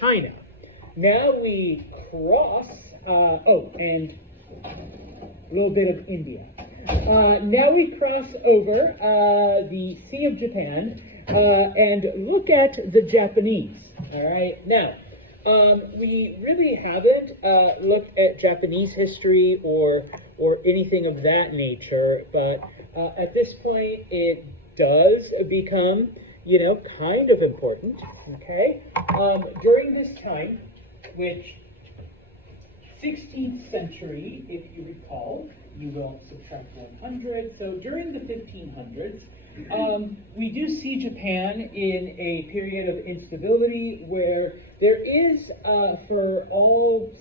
China. Now we cross, and a little bit of India. Now we cross over the Sea of Japan and look at the Japanese. All right. Now, we really haven't looked at Japanese history or anything of that nature, but at this point it does become, kind of important. Okay. During this time, which 16th century, if you recall, you will subtract 100. So during the 1500s, we do see Japan in a period of instability where there is, for all,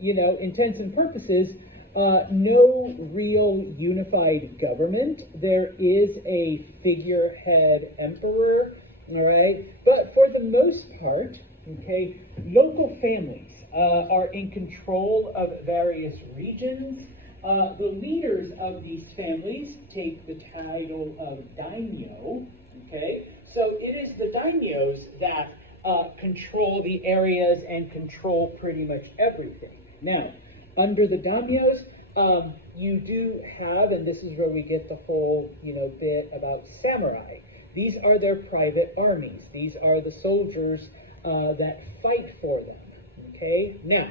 intents and purposes, no real unified government. There is a figurehead emperor, all right? But for the most part, okay, local families are in control of various regions. The leaders of these families take the title of daimyo, okay? So it is the daimyos that control the areas and control pretty much everything. Now, under the daimyos, you do have, and this is where we get the whole, bit about samurai. These are their private armies. These are the soldiers that fight for them, okay? Now,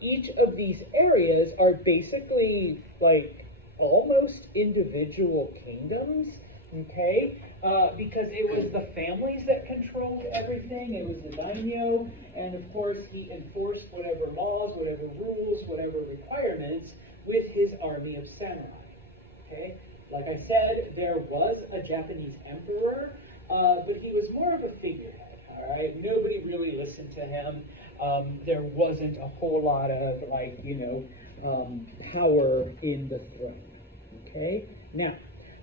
each of these areas are basically like almost individual kingdoms, okay? Because it was the families that controlled everything. It was the daimyo, and of course he enforced whatever laws, whatever rules, whatever requirements with his army of samurai, okay? Like I said, there was a Japanese emperor, but he was more of a figurehead, all right? Nobody really listened to him. There wasn't a whole lot of, power in the throne, okay? Now,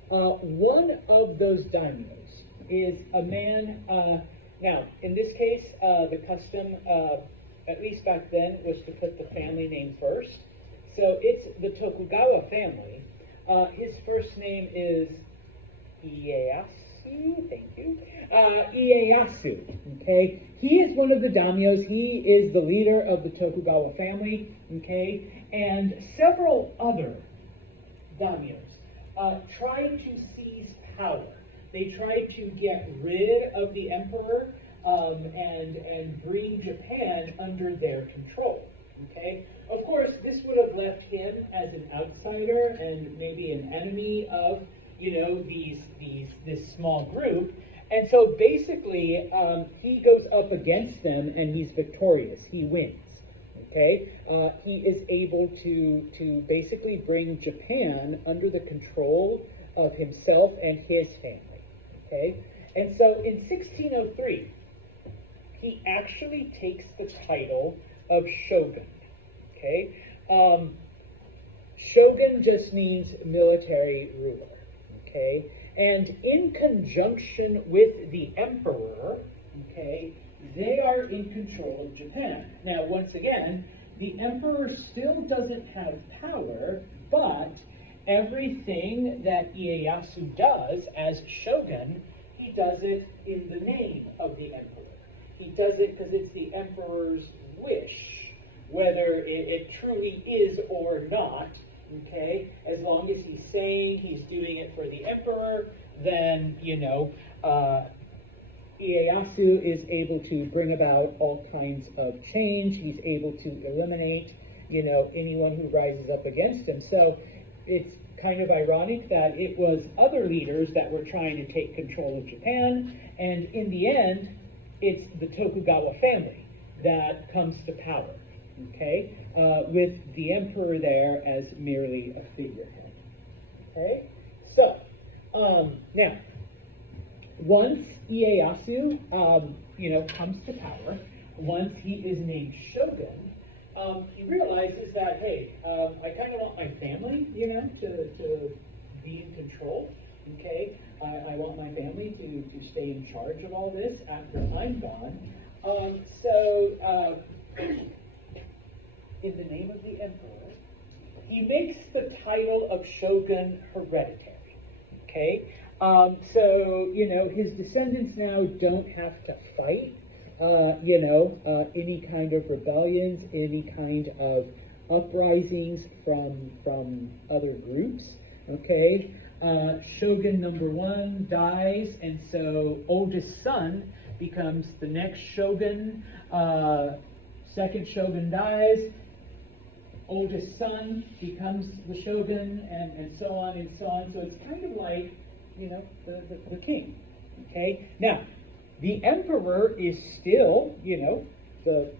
one of those daimyos is a man, now, in this case, the custom, at least back then, was to put the family name first. So it's the Tokugawa family. His first name is Ieyasu, thank you. Ieyasu, okay? He is one of the daimyos. He is the leader of the Tokugawa family, okay? And several other daimyos tried to seize power. They tried to get rid of the emperor and bring Japan under their control, okay? Of course, this would have left him as an outsider and maybe an enemy of, this small group. And so basically, he goes up against them and he's victorious. He wins, okay? He is able to basically bring Japan under the control of himself and his family, okay? And so in 1603, he actually takes the title of shogun, okay? Shogun just means military ruler, okay? And in conjunction with the emperor, okay, they are in control of Japan. Now, once again, the emperor still doesn't have power, but everything that Ieyasu does as shogun, he does it in the name of the emperor. He does it because it's the emperor's wish, whether it truly is or not, okay? As long as he's saying he's doing it for the emperor, then, Ieyasu is able to bring about all kinds of change. He's able to eliminate, anyone who rises up against him. So it's kind of ironic that it was other leaders that were trying to take control of Japan, and in the end, it's the Tokugawa family that comes to power, okay? With the emperor there as merely a figurehead, okay? So, now, once Ieyasu, comes to power, once he is named shogun, he realizes that, hey, I kind of want my family, to be in control, okay? I want my family to stay in charge of all this after I'm gone. In the name of the emperor, he makes the title of shogun hereditary, okay? His descendants now don't have to fight any kind of rebellions, any kind of uprisings from other groups. Okay, Shogun number one dies, and so oldest son becomes the next shogun. Second shogun dies, oldest son becomes the shogun, and so on and so on. So it's kind of like, the king. Okay, now the emperor is still, the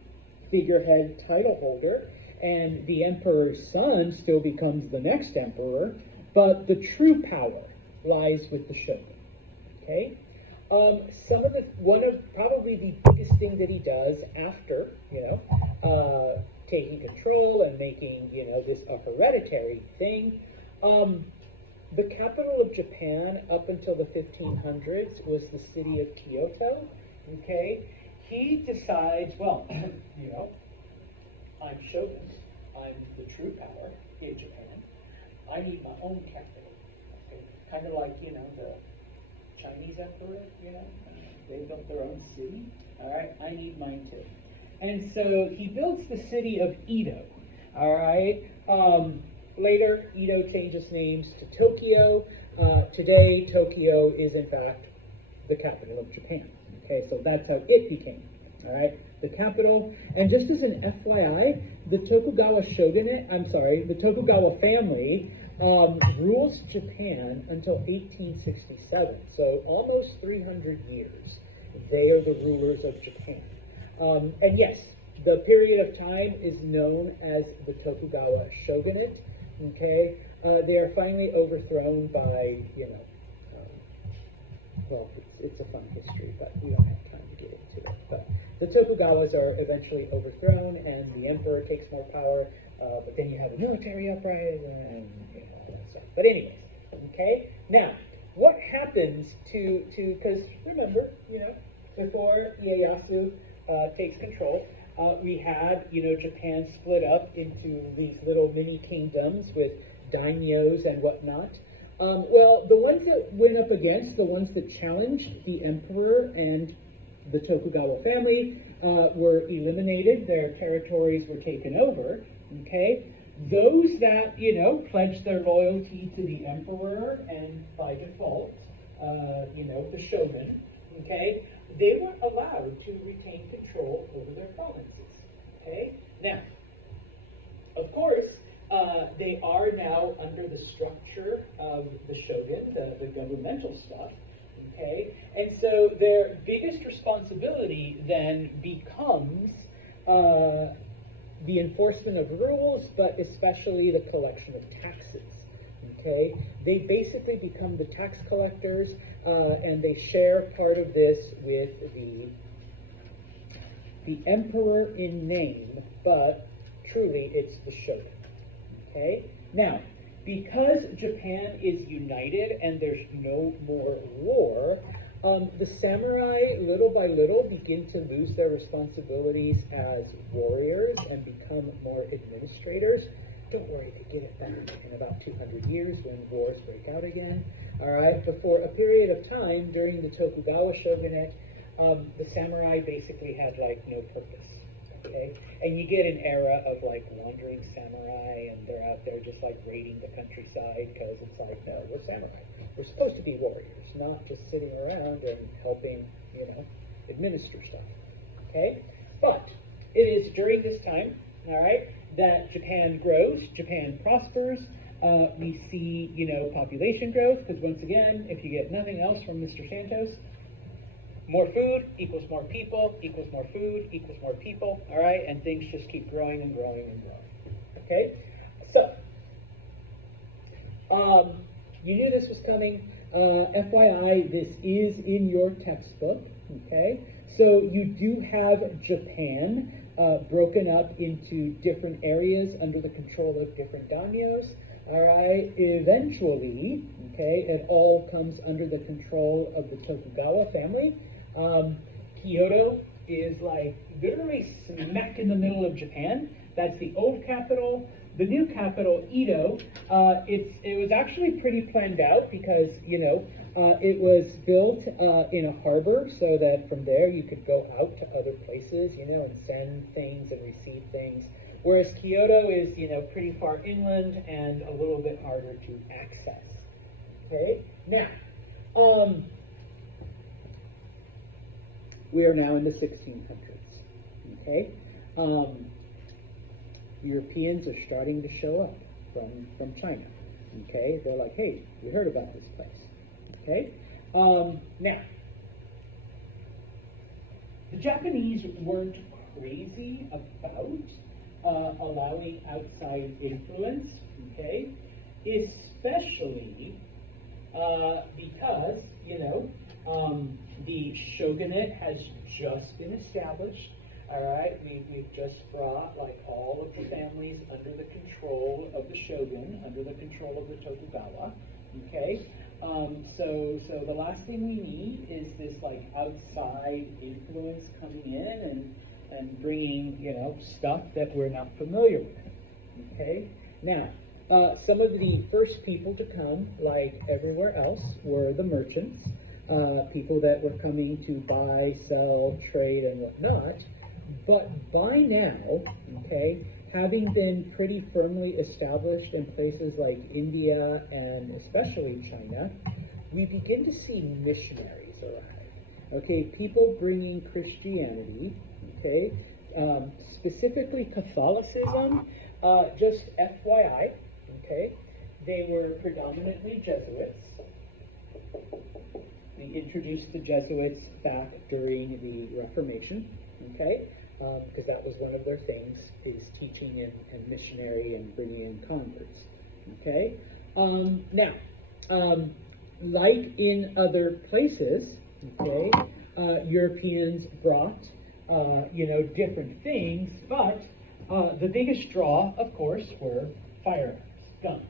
figurehead title holder, and the emperor's son still becomes the next emperor, but the true power lies with the shogun. Okay, one of probably the biggest thing that he does after, taking control and making, this a hereditary thing. The capital of Japan up until the 1500s was the city of Kyoto. Okay, he decides, well, I'm shogun, I'm the true power in Japan. I need my own capital. Okay? Kind of like, the Chinese emperor, they built their own city. All right, I need mine too. And so he builds the city of Edo. All right. Later, Edo changes names to Tokyo. Today, Tokyo is in fact the capital of Japan. Okay, so that's how it became. All right, the capital. And just as an FYI, the Tokugawa family rules Japan until 1867. So almost 300 years, they are the rulers of Japan. And yes, the period of time is known as the Tokugawa shogunate. Okay, they are finally overthrown by, it's a fun history, but we don't have time to get into it. But the Tokugawas are eventually overthrown, and the emperor takes more power. But then you have a military uprising and all that stuff. But anyways, okay. Now, what happens because remember, before Ieyasu takes control, we had, Japan split up into these little mini kingdoms with daimyos and whatnot. Well, the ones that went up against, the ones that challenged the emperor and the Tokugawa family were eliminated. Their territories were taken over. Okay, those that pledged their loyalty to the emperor and by default, the shogun. Okay, they weren't allowed to retain control over their provinces. Okay, now, of course, they are now under the structure of the shogun, the governmental stuff. Okay, and so their biggest responsibility then becomes the enforcement of rules, but especially the collection of taxes. Okay, they basically become the tax collectors, and they share part of this with the emperor in name, but truly it's the shogun. Okay, now because Japan is united and there's no more war, the samurai little by little begin to lose their responsibilities as warriors and become more administrators. Don't worry, they get it back in about 200 years when wars break out again. All right, but for a period of time during the Tokugawa shogunate, the samurai basically had no purpose. Okay, and you get an era of wandering samurai, and they're out there just raiding the countryside because it's no, we're samurai. We're supposed to be warriors, not just sitting around and helping, administer stuff. Okay, but it is during this time, all right, that Japan grows, Japan prospers. We see, population growth, because once again, if you get nothing else from Mr. Santos, more food equals more people, equals more food, equals more people, all right? And things just keep growing and growing and growing, okay? So, you knew this was coming. FYI, this is in your textbook, okay? So you do have Japan broken up into different areas under the control of different daimyos. All right, eventually, okay, it all comes under the control of the Tokugawa family. Kyoto is like literally smack in the middle of Japan. That's the old capital. The new capital, Edo, it was actually pretty planned out because, it was built in a harbor so that from there you could go out to other places, and send things and receive things. Whereas Kyoto is, pretty far inland and a little bit harder to access. Okay, now, we are now in the 1600s. Okay, Europeans are starting to show up from China. Okay, they're like, hey, we heard about this place. Okay, now, the Japanese weren't crazy about allowing outside influence. Okay, especially because the shogunate has just been established. All right, we've just brought like all of the families under the control of the shogun, under the control of the Tokugawa. Okay, so the last thing we need is this like outside influence coming in and bringing stuff that we're not familiar with. Okay, now some of the first people to come, like everywhere else, were the merchants, people that were coming to buy, sell, trade, and whatnot. But by now, okay, having been pretty firmly established in places like India and especially China, we begin to see missionaries arrive. Okay, people bringing Christianity, okay, specifically Catholicism, just FYI, okay, they were predominantly Jesuits. We introduced the Jesuits back during the Reformation, okay, because that was one of their things, is teaching and missionary and bringing in converts, okay. Now, like in other places, okay, Europeans brought, different things, but the biggest draw, of course, were firearms, guns,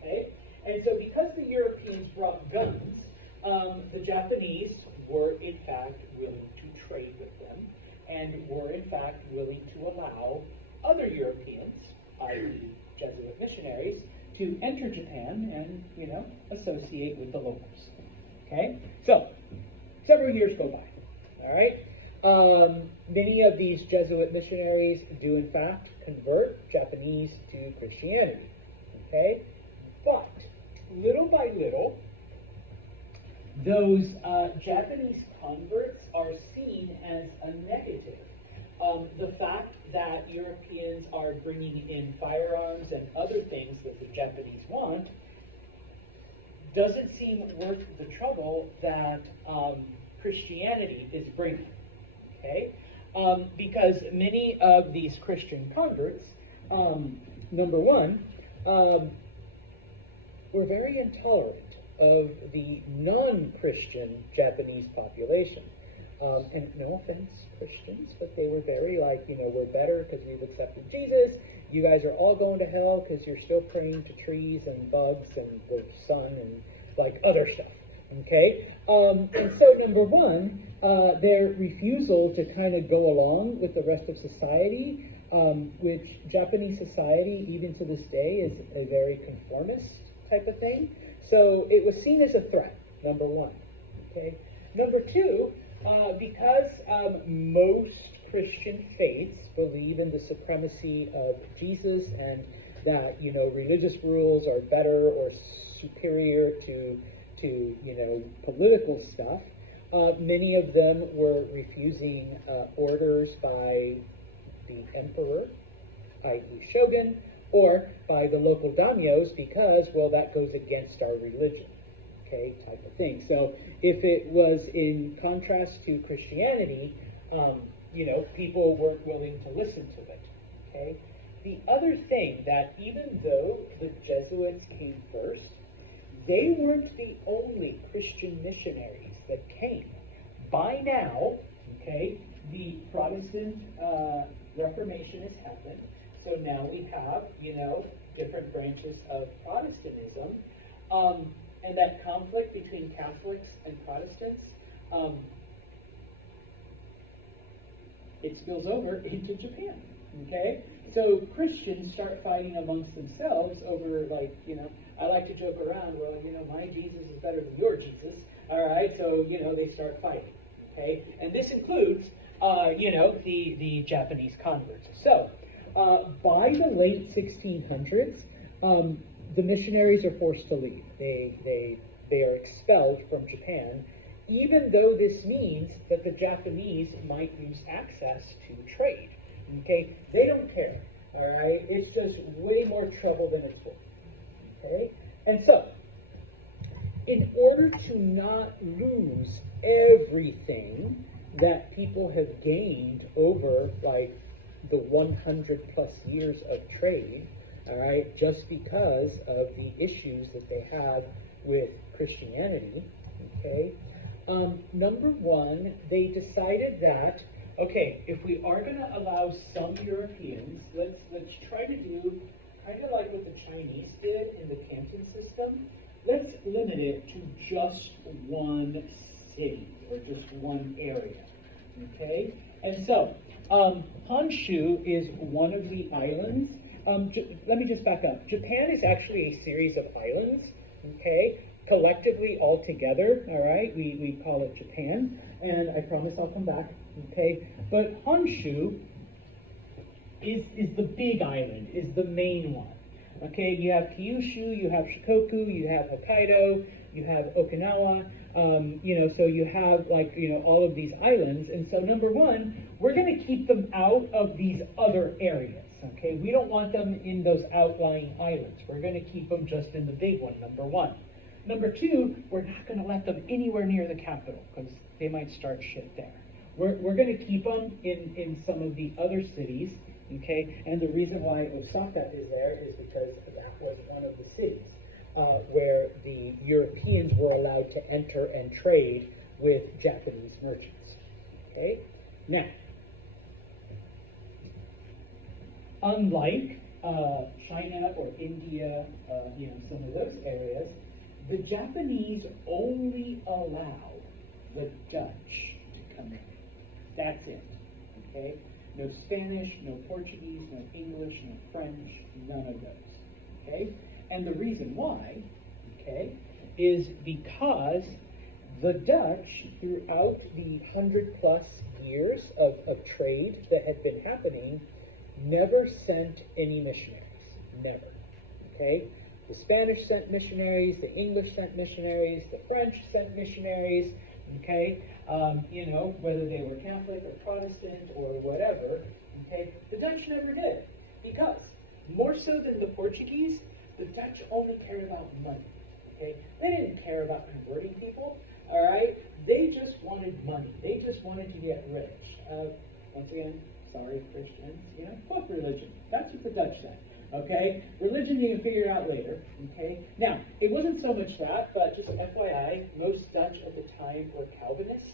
okay. And so because the Europeans brought guns, the Japanese were in fact willing to trade with them, and were in fact willing to allow other Europeans, i.e. Jesuit missionaries, to enter Japan and, associate with the locals. Okay? So, several years go by. All right? Many of these Jesuit missionaries do in fact convert Japanese to Christianity. Okay? But, little by little, those Japanese converts are seen as a negative. The fact that Europeans are bringing in firearms and other things that the Japanese want doesn't seem worth the trouble that Christianity is bringing. Okay? Because many of these Christian converts, number one, were very intolerant of the non-Christian Japanese population. And no offense, Christians, but they were very we're better because we've accepted Jesus. You guys are all going to hell because you're still praying to trees and bugs and the sun and like other stuff. Okay? And so number one, their refusal to kind of go along with the rest of society, which Japanese society, even to this day, is a very conformist type of thing. So it was seen as a threat, number one. Okay. Number two, because most Christian faiths believe in the supremacy of Jesus and that religious rules are better or superior to political stuff, many of them were refusing orders by the emperor, i.e. shogun, or by the local daimyos because, well, that goes against our religion, okay, type of thing. So if it was in contrast to Christianity, people weren't willing to listen to it, okay. The other thing that even though the Jesuits came first, they weren't the only Christian missionaries that came. By now, okay, the Protestant Reformation has happened. So now we have, different branches of Protestantism, and that conflict between Catholics and Protestants it spills over into Japan. Okay? So Christians start fighting amongst themselves over, like, I like to joke around, well, my Jesus is better than your Jesus. All right? So, they start fighting. Okay? And this includes, the Japanese converts. So, by the late 1600s, the missionaries are forced to leave. They are expelled from Japan, even though this means that the Japanese might lose access to trade. Okay? They don't care. All right? It's just way more trouble than it's worth. Okay? And so, in order to not lose everything that people have gained over, like, the 100 plus years of trade, all right, just because of the issues that they have with Christianity, okay, number one, they decided that, okay, if we are going to allow some Europeans, let's try to do kind of like what the Chinese did in the Canton system. Let's limit it to just one city or just one area, okay? And so, Honshu is one of the islands. Let me just back up. Japan is actually a series of islands, okay? Collectively, all together, all right? We call it Japan, and I promise I'll come back, okay? But Honshu is the big island, is the main one, okay? You have Kyushu, you have Shikoku, you have Hokkaido, you have Okinawa, so you have, like, all of these islands. And so, number one, we're going to keep them out of these other areas, okay? We don't want them in those outlying islands. We're going to keep them just in the big one, number one. Number two, we're not going to let them anywhere near the capital because they might start shit there. We're going to keep them in some of the other cities, okay? And the reason why Osaka is there is because that was one of the cities where the Europeans were allowed to enter and trade with Japanese merchants. Okay? Now, unlike China or India, some of those areas, the Japanese only allow the Dutch to come in. That's it. Okay? No Spanish, no Portuguese, no English, no French, none of those. Okay? And the reason why, okay, is because the Dutch, throughout the 100 plus years of trade that had been happening, never sent any missionaries. Never. Okay? The Spanish sent missionaries, the English sent missionaries, the French sent missionaries, okay? Whether they were Catholic or Protestant or whatever, okay? The Dutch never did. Because, more so than the Portuguese, the Dutch only cared about money, okay? They didn't care about converting people, all right? They just wanted money. They just wanted to get rich. Once again, sorry, Christians, fuck religion. That's what the Dutch said, okay? Religion you can figure out later, okay? Now, it wasn't so much that, but just FYI, most Dutch at the time were Calvinists,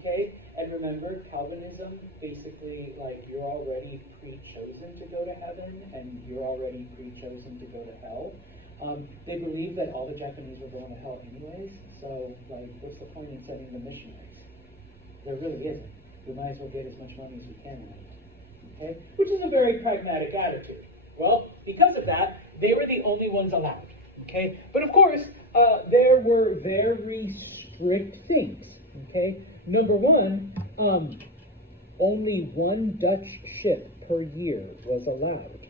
okay? And remember, Calvinism, basically, like, you're already pre-chosen to go to heaven, and you're already pre-chosen to go to hell. They believe that all the Japanese are going to hell anyways, so, like, what's the point in sending the missionaries? There really isn't. We might as well get as much money as we can out of it, okay? Which is a very pragmatic attitude. Well, because of that, they were the only ones allowed, okay? But of course, there were very strict things, okay? Number one, only one Dutch ship per year was allowed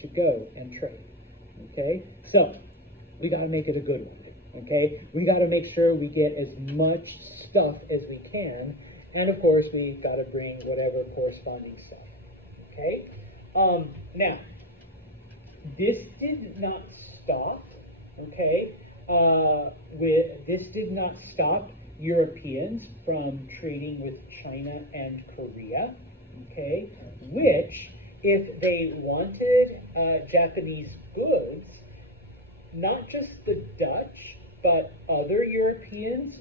to go and trade, okay? So, we got to make it a good one, okay? We got to make sure we get as much stuff as we can, and of course, we got to bring whatever corresponding stuff, okay? Now, this did not stop, okay? This did not stop Europeans from trading with China and Korea, okay? Which, if they wanted Japanese goods, not just the Dutch, but other Europeans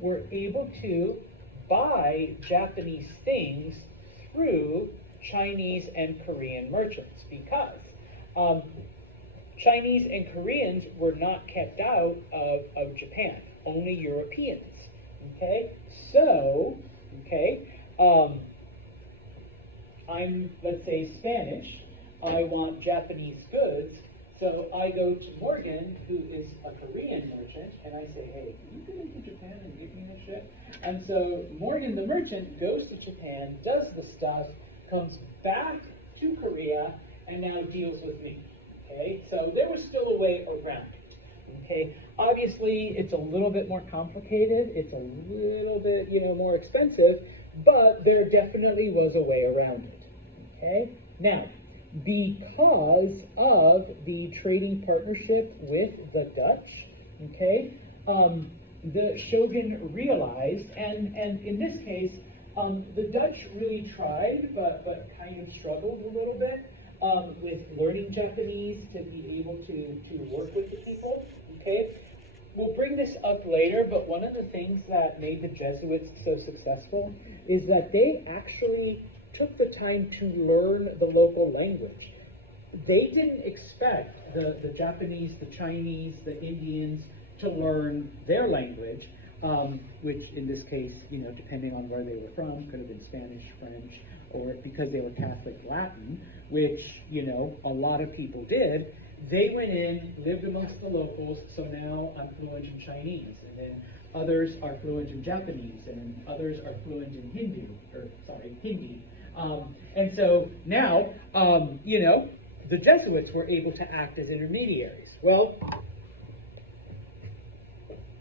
were able to buy Japanese things through Chinese and Korean merchants, because Chinese and Koreans were not kept out of Japan, only Europeans. Okay, so, okay, I'm, let's say, Spanish, I want Japanese goods, so I go to Morgan, who is a Korean merchant, and I say, hey, can you go into Japan and give me this shit? And so Morgan, the merchant, goes to Japan, does the stuff, comes back to Korea, and now deals with me. Okay, so there was still a way around it. Okay, obviously it's a little bit more complicated. It's a little bit, more expensive, but there definitely was a way around it. Okay, now because of the trading partnership with the Dutch, okay, the shogun realized, and in this case, the Dutch really tried, but kind of struggled a little bit with learning Japanese to be able to work with the people. Okay, we'll bring this up later, but one of the things that made the Jesuits so successful is that they actually took the time to learn the local language. They didn't expect the Japanese, the Chinese, the Indians to learn their language, which in this case, depending on where they were from, could have been Spanish, French, or because they were Catholic, Latin, which, a lot of people did. They went in, lived amongst the locals, so now I'm fluent in Chinese, and then others are fluent in Japanese, and others are fluent in Hindi. And so now, the Jesuits were able to act as intermediaries. Well,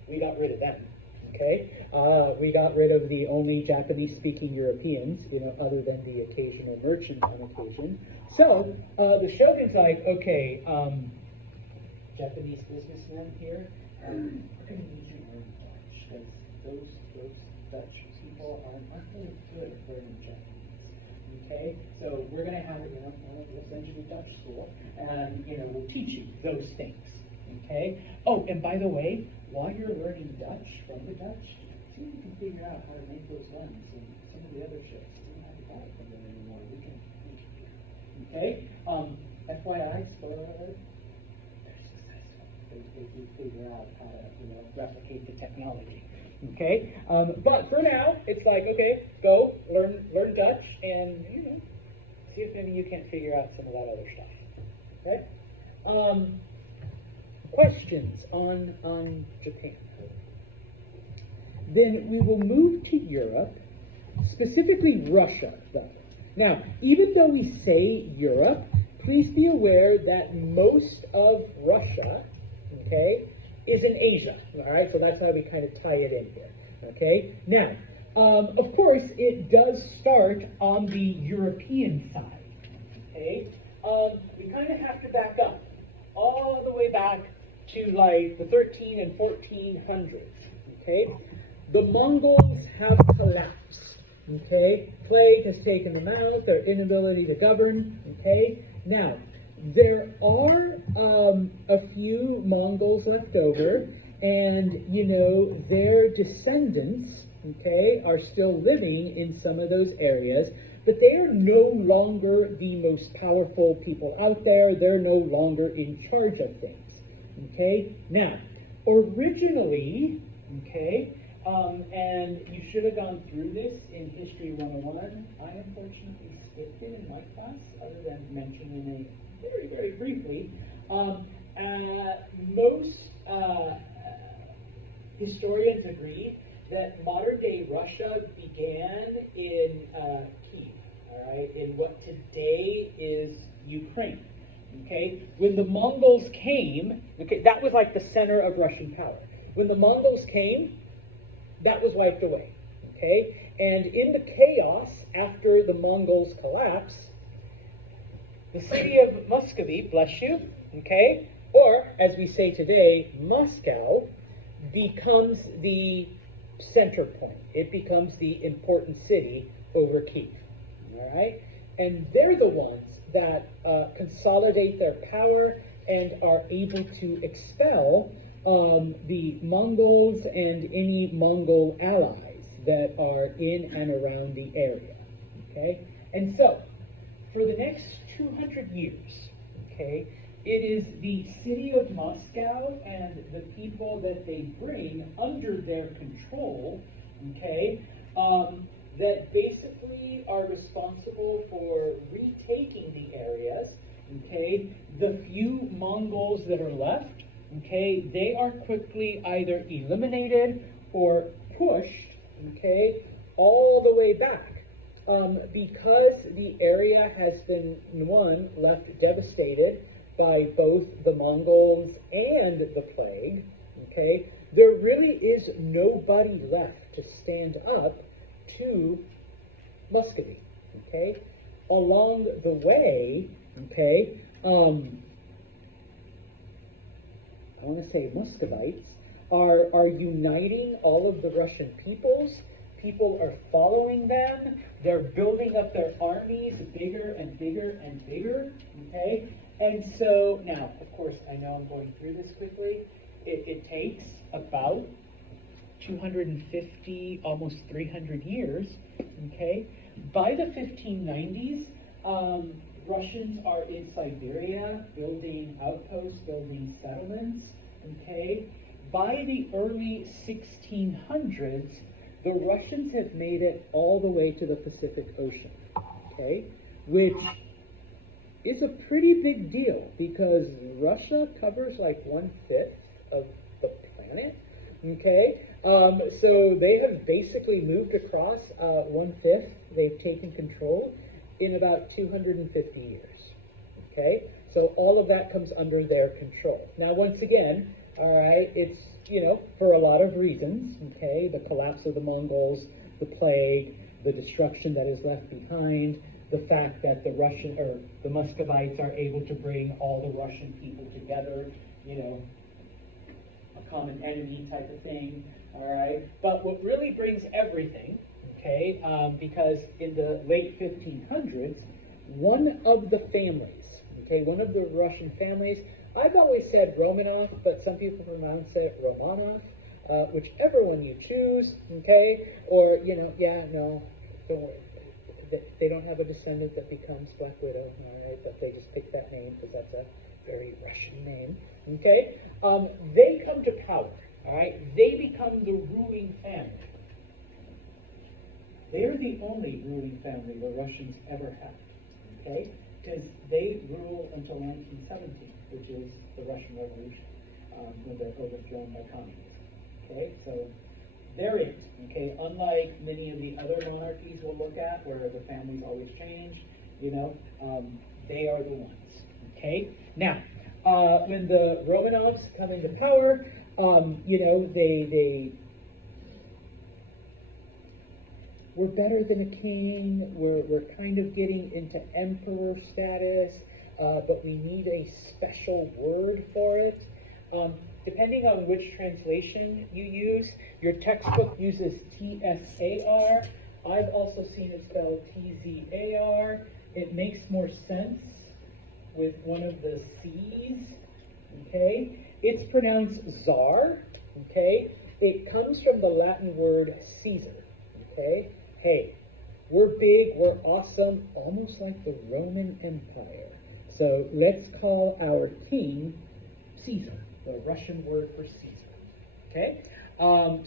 we got rid of them, okay? We got rid of the only Japanese-speaking Europeans, other than the occasional merchant on occasion. So the shogun's like, okay, Japanese businessmen here, we're going to need you to learn Dutch, because those Dutch people aren't really good at learning Japanese. Okay, so we're going to have, we'll send you to Dutch school, and, we'll teach you those things. Okay? Oh, and by the way, while you're learning Dutch from the Dutch, see if you can figure out how to make those guns, and some of the other ships. We don't have to buy it from them anymore. We can okay? FYI, spoiler alert, they're successful. They do figure out how to, replicate the technology. Okay, but for now, it's like, okay, go learn Dutch, and see if maybe you can't figure out some of that other stuff. Okay. Questions on Japan? Then we will move to Europe, specifically Russia, though. Now, even though we say Europe, please be aware that most of Russia, okay, is in Asia, all right? So that's how we kind of tie it in here, okay? Now, of course, it does start on the European side, okay? We kind of have to back up all the way back to like the 13 and 1400s, okay? The Mongols have collapsed, okay? Plague has taken them out, their inability to govern, okay? Now, there are a few Mongols left over, and, their descendants, okay, are still living in some of those areas, but they are no longer the most powerful people out there. They're no longer in charge of things, okay? Now, originally, okay, and you should have gone through this in History 101. I unfortunately skipped it in my class, other than mentioning it very, very briefly. Most historians agree that modern-day Russia began in Kiev, all right, in what today is Ukraine. Okay, when the Mongols came, okay, that was like the center of Russian power. When the Mongols came, that was wiped away. Okay, and in the chaos after the Mongols collapsed, the city of Muscovy, bless you, okay, or as we say today, Moscow, becomes the center point. It becomes the important city over Kiev, all right? And they're the ones that consolidate their power and are able to expel the Mongols and any Mongol allies that are in and around the area, okay? And so, for the next 200 years, okay, it is the city of Moscow and the people that they bring under their control, okay, that basically are responsible for retaking the areas. Okay, the few Mongols that are left, okay, they are quickly either eliminated or pushed, okay, all the way back. Because the area has been, one, left devastated by both the Mongols and the plague, okay, there really is nobody left to stand up to Muscovy, okay? Along the way, okay, I want to say Muscovites are uniting all of the Russian peoples. People are following them. They're building up their armies bigger and bigger and bigger, okay? And so, now, of course, I know I'm going through this quickly. It takes about 250, almost 300 years, okay? By the 1590s, Russians are in Siberia building outposts, building settlements, okay? By the early 1600s, the Russians have made it all the way to the Pacific Ocean, okay? Which is a pretty big deal because Russia covers like 1/5 of the planet, okay? So they have basically moved across 1/5. They've taken control in about 250 years, okay? So all of that comes under their control. Now, once again, all right, it's, you know, for a lot of reasons, okay? The collapse of the Mongols, the plague, the destruction that is left behind, the fact that the Muscovites are able to bring all the Russian people together, you know, a common enemy type of thing, all right? But what really brings everything, okay, because in the late 1500s, one of the families, okay, one of the Russian families, I've always said Romanov, but some people pronounce it Romanov, whichever one you choose, okay, or, you know, yeah, no, don't worry. They don't have a descendant that becomes Black Widow, all right, but they just picked that name because that's a very Russian name, okay? They come to power, all right? They become the ruling family. They're the only ruling family the Russians ever had, okay? Because they rule until 1917, which is the Russian Revolution, when they're overthrown by communism, okay? So they're it, okay? Unlike many of the other monarchies we'll look at, where the families always change, you know, they are the ones, okay? Now, when the Romanovs come into power, you know, they we're better than a king, we're kind of getting into emperor status, but we need a special word for it. Depending on which translation you use, your textbook uses T-S-A-R. I've also seen it spelled T-Z-A-R. It makes more sense with one of the C's, okay? It's pronounced Tsar, okay? It comes from the Latin word Caesar, okay? Hey, we're big, we're awesome, almost like the Roman Empire. So let's call our king Caesar, the Russian word for Caesar, okay?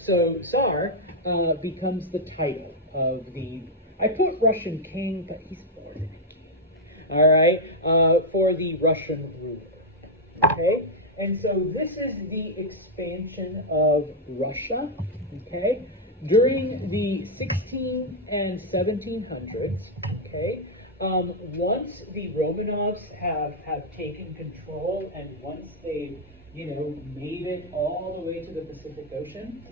So Tsar becomes the title of the, I put Russian king, but he's more than a king, all right, for the Russian ruler, okay? And so this is the expansion of Russia, okay? During the 16 and 1700s, okay, once the Romanovs have taken control and once they've, you know, made it all the way to the Pacific Ocean,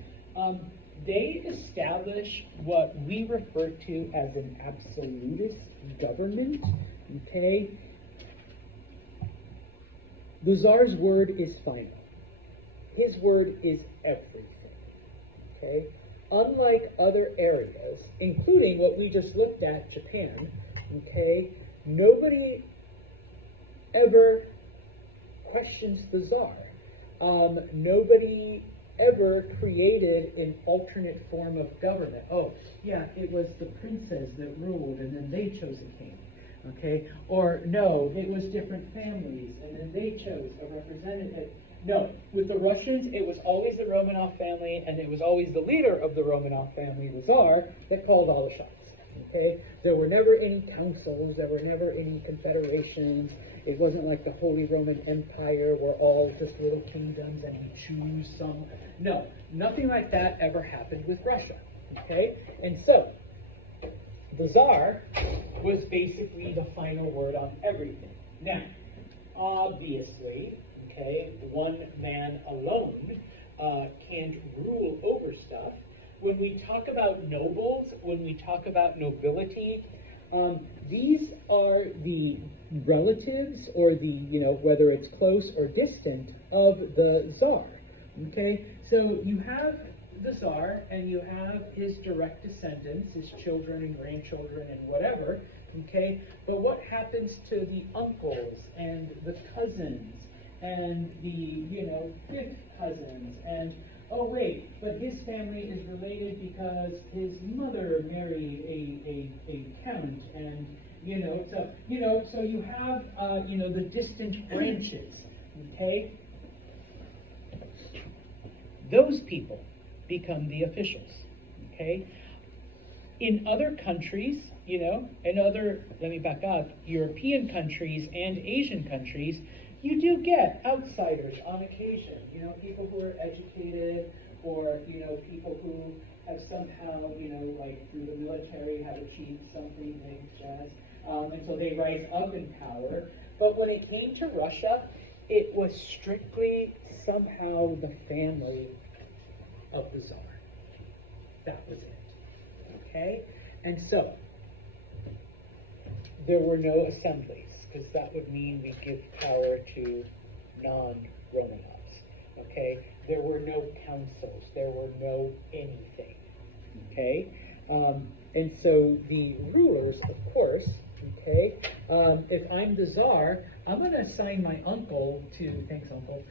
they establish what we refer to as an absolutist government, okay? The Tsar's word is final. His word is everything, okay? Unlike other areas, including what we just looked at, Japan, okay, nobody ever questions the Tsar. Nobody ever created an alternate form of government. Oh, yeah, it was the princes that ruled and then they chose a king, okay? Or no, it was different families and then they chose a representative. No, with the Russians, it was always the Romanov family, and it was always the leader of the Romanov family, the Tsar, that called all the shots. Okay? There were never any councils, there were never any confederations. It wasn't like the Holy Roman Empire where all just little kingdoms and you choose some. No, nothing like that ever happened with Russia. Okay? And so, the Tsar was basically the final word on everything. Now, obviously, okay, one man alone can't rule over stuff. When we talk about nobles, when we talk about nobility, these are the relatives or the, whether it's close or distant of the Tsar. Okay, so you have the Tsar and you have his direct descendants, his children and grandchildren and whatever. Okay, but what happens to the uncles and the cousins and the, fifth cousins and, oh wait, but his family is related because his mother married a count and, so you have, the distant branches, okay? Those people become the officials, okay? In other countries, in other, let me back up, European countries and Asian countries, you do get outsiders on occasion, people who are educated or, people who have somehow, like through the military have achieved something like jazz, and so they rise up in power. But when it came to Russia, it was strictly somehow the family of the Tsar. That was it, okay? And so, there were no assemblies, because that would mean we give power to non-Romanovs, okay? There were no councils, there were no anything, okay? And so the rulers, of course, okay, if I'm the Tsar, I'm going to assign my uncle to, thanks uncle,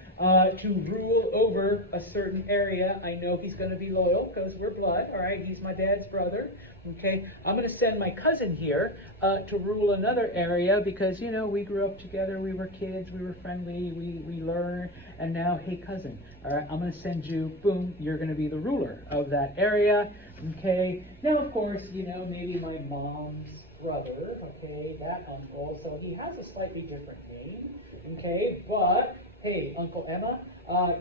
to rule over a certain area. I know he's going to be loyal because we're blood, all right? He's my dad's brother, okay? I'm going to send my cousin here to rule another area because, we grew up together, we were kids, we were friendly, we learned, and now, hey cousin, all right, I'm going to send you, boom, you're going to be the ruler of that area, okay? Now, of course, maybe my mom's brother, okay, that uncle, so he has a slightly different name, okay, but, hey, Uncle Emma,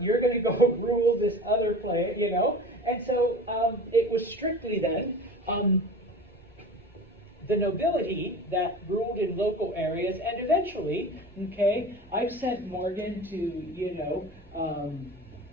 you're going to go rule this other place, and so it was strictly then the nobility that ruled in local areas, and eventually, okay, I've sent Morgan to,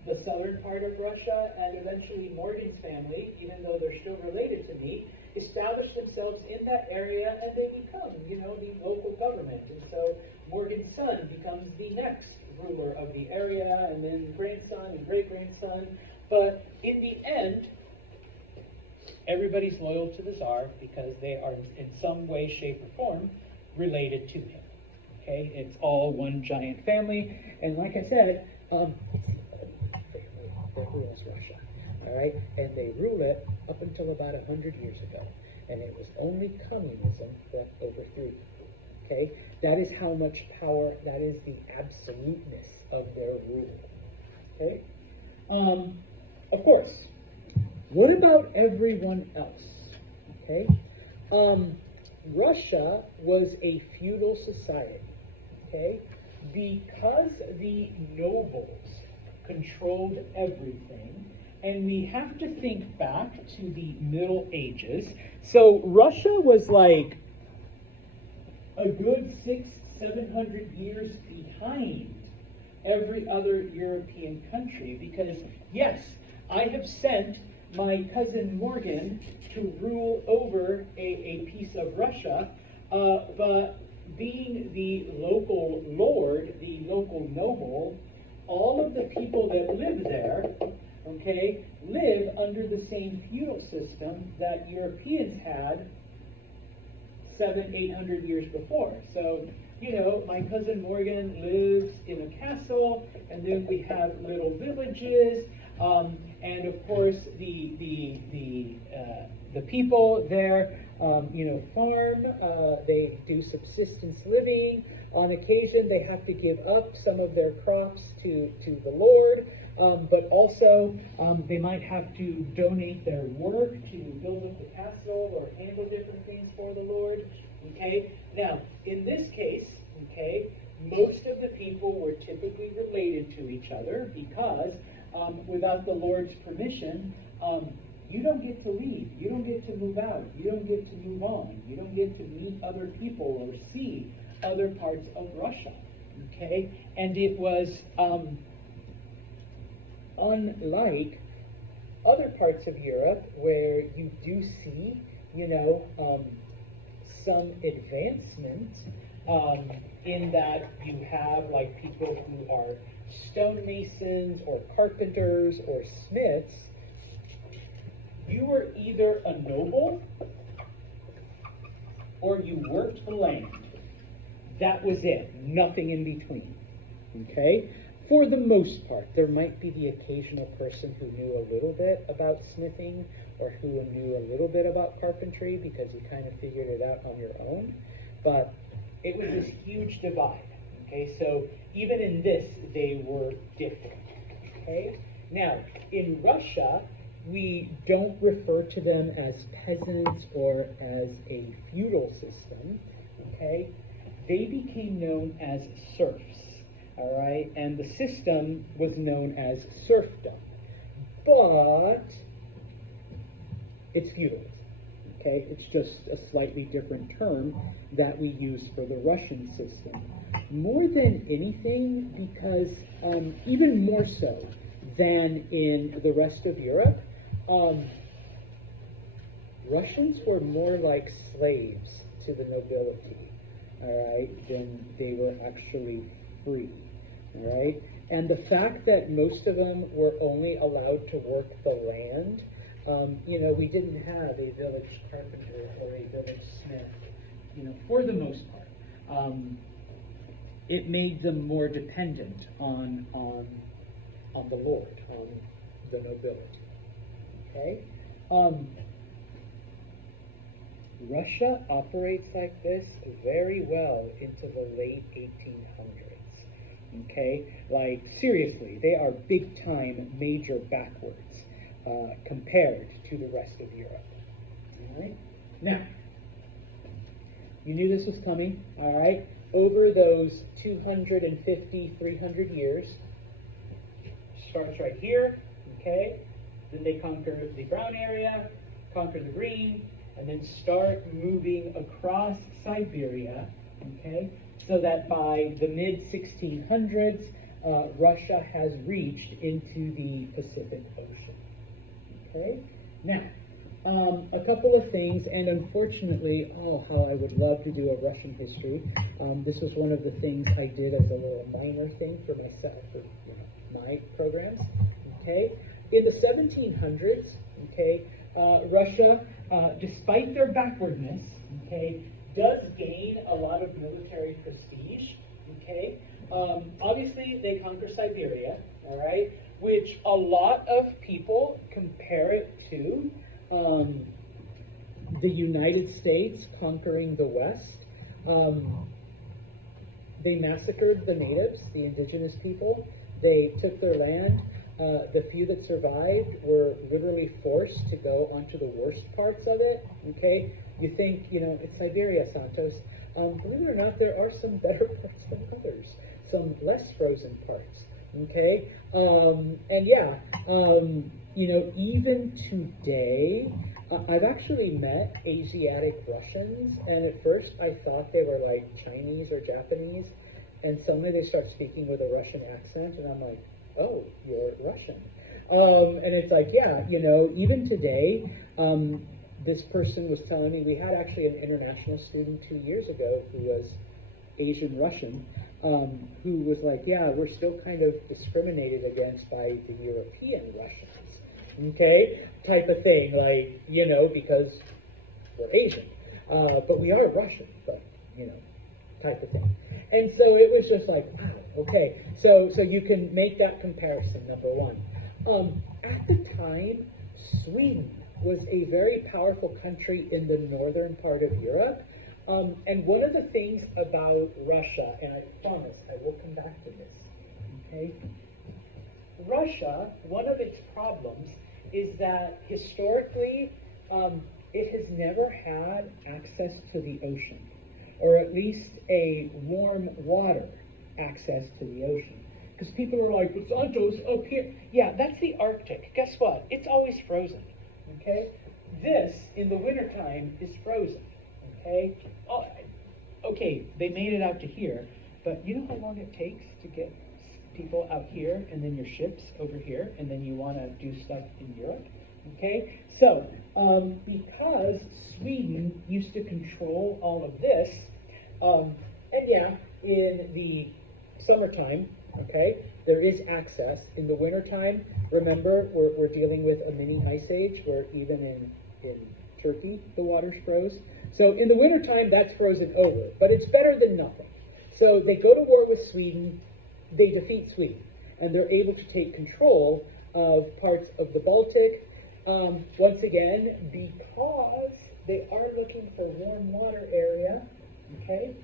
the southern part of Russia, and eventually Morgan's family, even though they're still related to me, establish themselves in that area, and they become, the local government. And so Morgan's son becomes the next ruler of the area, and then grandson and great-grandson. But in the end, everybody's loyal to the Tsar because they are in some way, shape, or form related to him. Okay? It's all one giant family. And like I said, that rules Russia. All right? And they rule it up until about 100 years ago. And it was only communism that overthrew. Okay? That is how much power, that is the absoluteness of their rule. Okay? Of course, what about everyone else? Okay? Russia was a feudal society. Okay? Because the nobles controlled everything, and we have to think back to the Middle Ages. So Russia was like a good 600-700 years behind every other European country because, yes, I have sent my cousin Morgan to rule over a piece of Russia, but being the local lord, the local noble, all of the people that live there, okay, live under the same feudal system that Europeans had 700-800 years before. So, my cousin Morgan lives in a castle, and then we have little villages. And of course, the people there, farm. They do subsistence living. On occasion, they have to give up some of their crops to the Lord, but also they might have to donate their work to build up the castle or handle different things for the Lord. Okay. Now, in this case, most of the people were typically related to each other because without the Lord's permission, you don't get to leave. You don't get to move out. You don't get to move on. You don't get to meet other people or see other parts of Russia. Okay? And it was unlike other parts of Europe where you do see, some advancement in that you have like people who are stonemasons or carpenters or smiths. You were either a noble or you worked the land. That was it. Nothing in between. Okay? For the most part, there might be the occasional person who knew a little bit about smithing or who knew a little bit about carpentry because you kind of figured it out on your own. But it was this huge divide. Okay? So even in this, they were different. Okay? Now, in Russia, we don't refer to them as peasants or as a feudal system, okay? They became known as serfs, all right? And the system was known as serfdom. But it's feudalism, okay? It's just a slightly different term that we use for the Russian system. More than anything, because even more so than in the rest of Europe, Russians were more like slaves to the nobility, all right, than they were actually free, all right? And the fact that most of them were only allowed to work the land, we didn't have a village carpenter or a village smith, for the most part. It made them more dependent on the Lord, on the nobility. Okay? Russia operates like this very well into the late 1800s. Okay? Like, seriously, they are big time major backwards compared to the rest of Europe. All right? Now, you knew this was coming, all right? Over those 250, 300 years, starts right here, okay? Then they conquer the brown area, conquer the green, and then start moving across Siberia, okay? So that by the mid-1600s, Russia has reached into the Pacific Ocean, okay? Now, a couple of things, and unfortunately, how I would love to do a Russian history. This was one of the things I did as a little minor thing for myself, for my programs, okay? In the 1700s, okay, Russia, despite their backwardness, okay, does gain a lot of military prestige, okay? Obviously, they conquer Siberia, all right, which a lot of people compare it to the United States conquering the West. They massacred the natives, the indigenous people. They took their land. The few that survived were literally forced to go onto the worst parts of it. Okay, you think, it's Siberia, Santos. Believe it or not, there are some better parts than others, some less frozen parts. Okay, and yeah, even today, I've actually met Asiatic Russians, and at first I thought they were like Chinese or Japanese, and suddenly they start speaking with a Russian accent, and I'm like, oh, you're Russian. And it's like, yeah, even today, this person was telling me, we had actually an international student 2 years ago who was Asian Russian, who was like, yeah, we're still kind of discriminated against by the European Russians, okay, type of thing, like, because we're Asian, but we are Russian, but, type of thing. And so it was just like, wow, okay, so you can make that comparison, number one. At the time, Sweden was a very powerful country in the northern part of Europe. And one of the things about Russia, and I promise I will come back to this, okay? Russia, one of its problems is that historically, it has never had access to the ocean, or at least a warm water access to the ocean. Because people are like, but Santos, up here. Yeah, that's the Arctic. Guess what? It's always frozen, okay? This, in the wintertime, is frozen, okay? Oh, okay, they made it out to here, but you know how long it takes to get people out here, and then your ships over here, and then you want to do stuff in Europe, okay? So, because Sweden used to control all of this, and yeah, in the summertime, okay, there is access. In the wintertime, remember, we're dealing with a mini ice age where even in Turkey, the water's froze. So in the wintertime, that's frozen over, but it's better than nothing. So they go to war with Sweden, they defeat Sweden, and they're able to take control of parts of the Baltic, once again, because they are looking for warm water area, okay?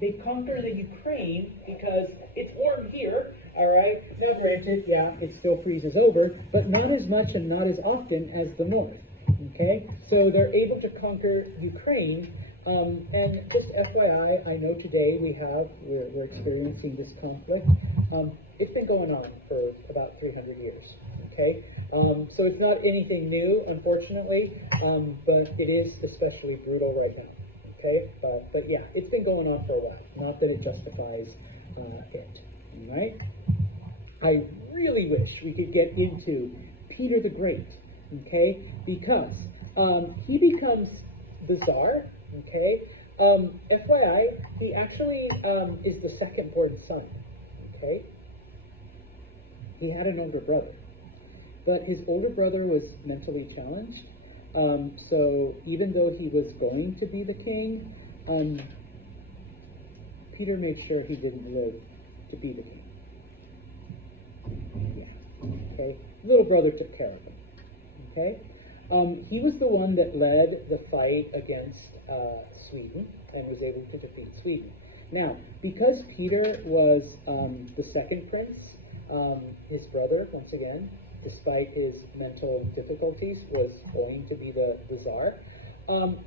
They conquer the Ukraine because it's warm here, all right? Now granted, yeah, it still freezes over, but not as much and not as often as the north, okay? So they're able to conquer Ukraine, and just FYI, I know today we're experiencing this conflict. It's been going on for about 300 years, okay? So it's not anything new, unfortunately, but it is especially brutal right now. Okay, but yeah, it's been going on for a while. Not that it justifies it, all right? I really wish we could get into Peter the Great, okay? Because he becomes the Tsar, okay? FYI, he actually is the second born son, okay? He had an older brother, but his older brother was mentally challenged. So even though he was going to be the king, Peter made sure he didn't live to be the king. Yeah. Okay. Little brother took care of him. Okay. He was the one that led the fight against Sweden and was able to defeat Sweden. Now, because Peter was the second prince, his brother, once again, despite his mental difficulties, was going to be the Tsar.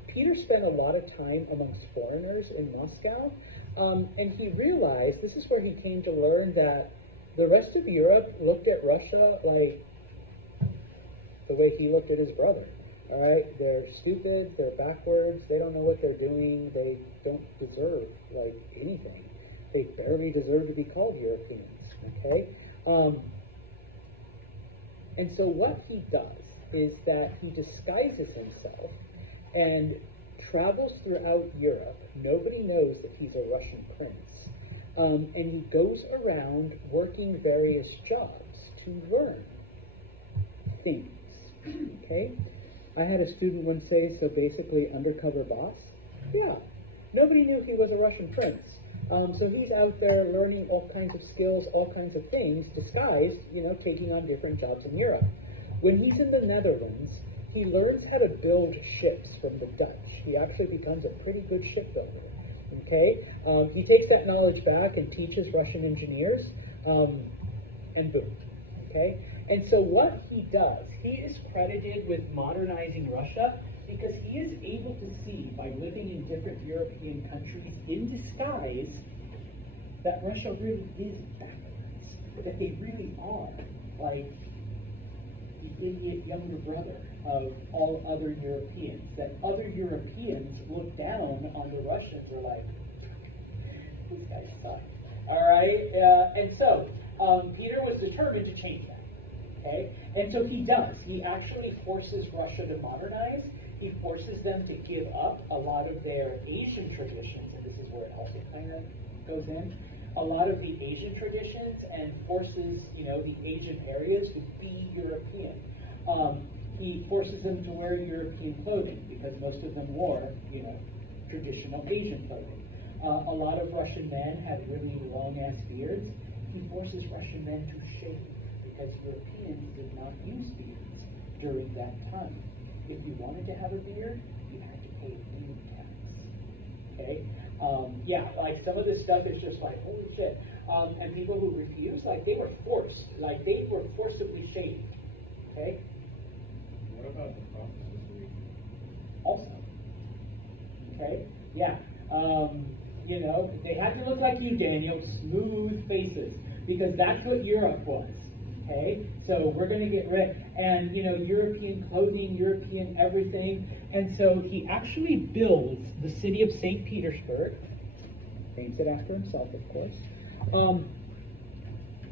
Peter spent a lot of time amongst foreigners in Moscow, and he realized, this is where he came to learn that the rest of Europe looked at Russia like the way he looked at his brother. All right, they're stupid, they're backwards, they don't know what they're doing, they don't deserve, like, anything. They barely deserve to be called Europeans, okay? And so what he does is that he disguises himself and travels throughout Europe. Nobody knows that he's a Russian prince. And he goes around working various jobs to learn things, okay? I had a student once say, so basically undercover boss? Yeah, nobody knew he was a Russian prince. So he's out there learning all kinds of skills, all kinds of things, disguised, taking on different jobs in Europe. When he's in the Netherlands, he learns how to build ships from the Dutch. He actually becomes a pretty good shipbuilder, okay? He takes that knowledge back and teaches Russian engineers, and boom, okay? And so what he does, he is credited with modernizing Russia because he is able to see, by living in different European countries in disguise, that Russia really is backwards, that they really are like the idiot younger brother of all other Europeans, that other Europeans look down on the Russians, are like, these guys suck, all right? And so Peter was determined to change that, okay? And so he does. He actually forces Russia to modernize. He forces them to give up a lot of their Asian traditions, and this is where it also kind of goes in, a lot of the Asian traditions, and forces, the Asian areas to be European. He forces them to wear European clothing because most of them wore, traditional Asian clothing. A lot of Russian men had really long-ass beards. He forces Russian men to shave because Europeans did not use beards during that time. If you wanted to have a beard, you had to pay a beard tax. Okay? Yeah, like some of this stuff is just like, holy shit. And people who refused, like they were forced, like they were forcibly shaved. Okay? What about the prophecy? Also. Okay? Yeah. You know, they had to look like you, Daniel, smooth faces, because that's what Europe was. Okay? So we're going to get rid, and you know, European clothing, European everything. And so he actually builds the city of St. Petersburg, names it after himself, of course.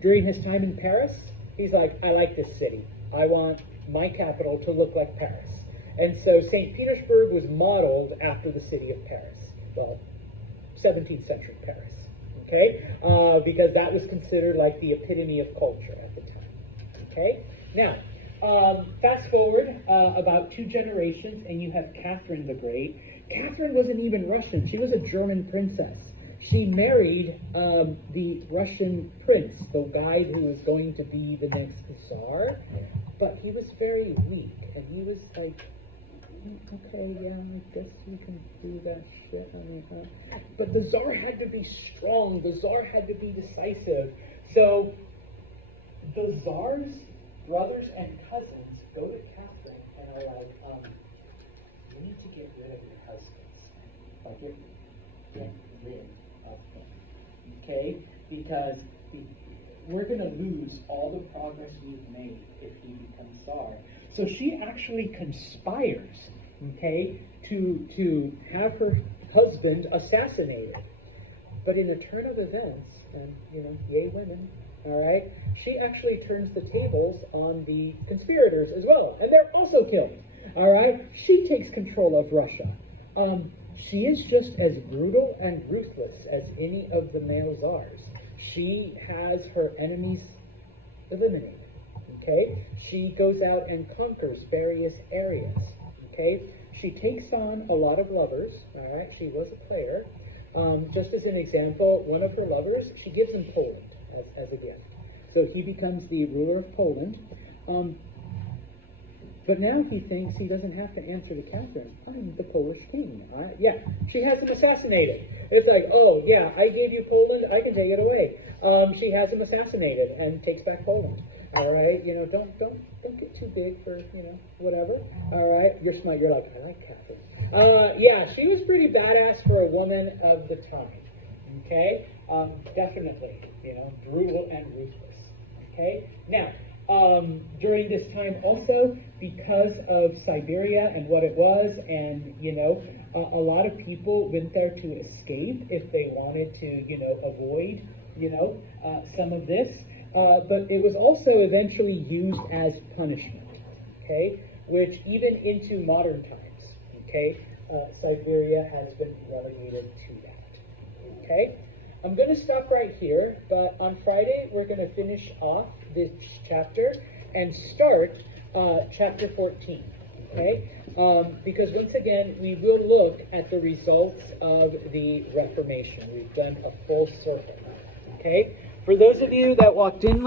During his time in Paris, he's like, I like this city. I want my capital to look like Paris. And so St. Petersburg was modeled after the city of Paris. Well, 17th century Paris. Okay? Because that was considered like the epitome of culture at the time. Okay? Now, fast forward about 2 generations, and you have Catherine the Great. Catherine wasn't even Russian. She was a German princess. She married the Russian prince, the guy who was going to be the next Tsar, but he was very weak, and he was like, okay, yeah, I guess we can do that shit. I mean, but the Tsar had to be strong. The Tsar had to be decisive. So the Tsar's brothers and cousins go to Catherine and are like, you need to get rid of your husbands. Like, get rid of him. Okay? Because we're going to lose all the progress we've made if he becomes Tsar. So she actually conspires, okay, to have her husband assassinated. But in a turn of events, and, you know, yay women, all right, she actually turns the tables on the conspirators as well, and they're also killed, all right? She takes control of Russia. She is just as brutal and ruthless as any of the male czars. She has her enemies eliminated, okay? She goes out and conquers various areas, okay? She takes on a lot of lovers, all right? She was a player. Just as an example, one of her lovers, she gives him Poland as a gift. So he becomes the ruler of Poland. But now he thinks he doesn't have to answer to Catherine. I'm the Polish king. Yeah, she has him assassinated. It's like, oh, yeah, I gave you Poland, I can take it away. She has him assassinated and takes back Poland. All right, you know, don't get too big for, you know, whatever. All right, you're smart. You're like, I like Catherine. Yeah, she was pretty badass for a woman of the time. Okay, definitely, you know, brutal and ruthless. Okay, now. During this time also, because of Siberia and what it was, and, you know, a lot of people went there to escape if they wanted to, you know, avoid, you know, some of this. But it was also eventually used as punishment, okay, which even into modern times, okay, Siberia has been relegated to that, okay. I'm going to stop right here, but on Friday we're going to finish off this chapter and start chapter 14, okay? Because once again, we will look at the results of the Reformation. We've done a full circle, okay? For those of you that walked in